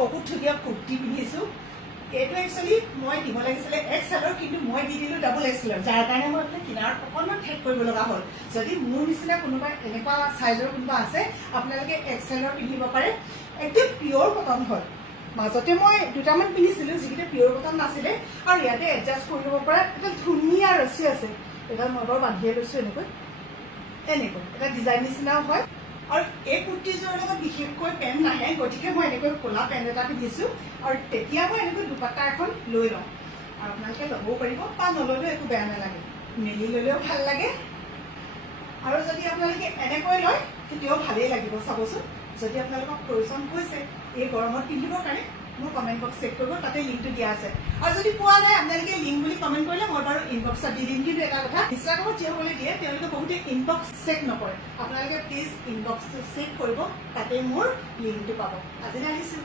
বহুত ধুনীয়া কুৰ্তি পিন্ধিছোঁ। এইটো একচুৱেলি মই দিব লাগিছিলে XL কিন্তু মই দি দিলোঁ ডাবল XL, যাৰ কাৰণে মই আপোনাৰ কিনাৰত অকণমান ঠেক কৰিব লগা হ'ল। যদি মোৰ নিচিনা কোনোবা এনেকুৱা চাইজৰ কোনোবা আছে আপোনালোকে XL পিন্ধিব পাৰে। একদম পিয়'ৰ কটন হয়। মাজতে মই দুটামান পিন্ধিছিলোঁ যিকেইটা পিয়'ৰ কটন নাছিলে, আৰু ইয়াতে এডজাষ্ট কৰি ল'ব পৰা এটা ধুনীয়া ৰছী আছে। এটা মই বাৰু বান্ধিয়ে লৈছোঁ এনেকৈ এটা ডিজাইন নিচিনাও হয়। আৰু এই কুৰ্তিযোৰৰ লগত বিশেষকৈ পেণ্ট নাহে, গতিকে মই এনেকৈ ক'লা পেণ্ট এটা পিন্ধিছোঁ। আৰু তেতিয়া মই এনেকৈ দুপাট্টা এখন লৈ লওঁ, আৰু আপোনালোকে ল'বও পাৰিব বা নল'লেও একো বেয়া নালাগে, মেলি ল'লেও ভাল লাগে। আৰু যদি আপোনালোকে এনেকৈ লয় তেতিয়াও ভালেই লাগিব। চাবচোন, যদি আপোনালোকক প্ৰয়োজন হৈছে এই গৰমত পিন্ধিবৰ কাৰণে মোৰ কমেণ্ট বক্স চেক কৰিব, তাতে লিংকটো দিয়া আছে। আৰু যদি পোৱা নাই আপোনালোকে লিংক বুলি কমেণ্ট কৰিলে মই বাৰু ইনবক্সত দি দিম। কিন্তু এটা কথা, ইনষ্টাগ্ৰামত যিসকলে দিয়ে তেওঁলোকে বহুতে ইনবক্স চেক নকৰে। আপোনালোকে প্লিজ ইনবক্সটো চেক কৰিব, তাতে মোৰ লিংকটো পাব। আজিলৈ আহিছোঁ।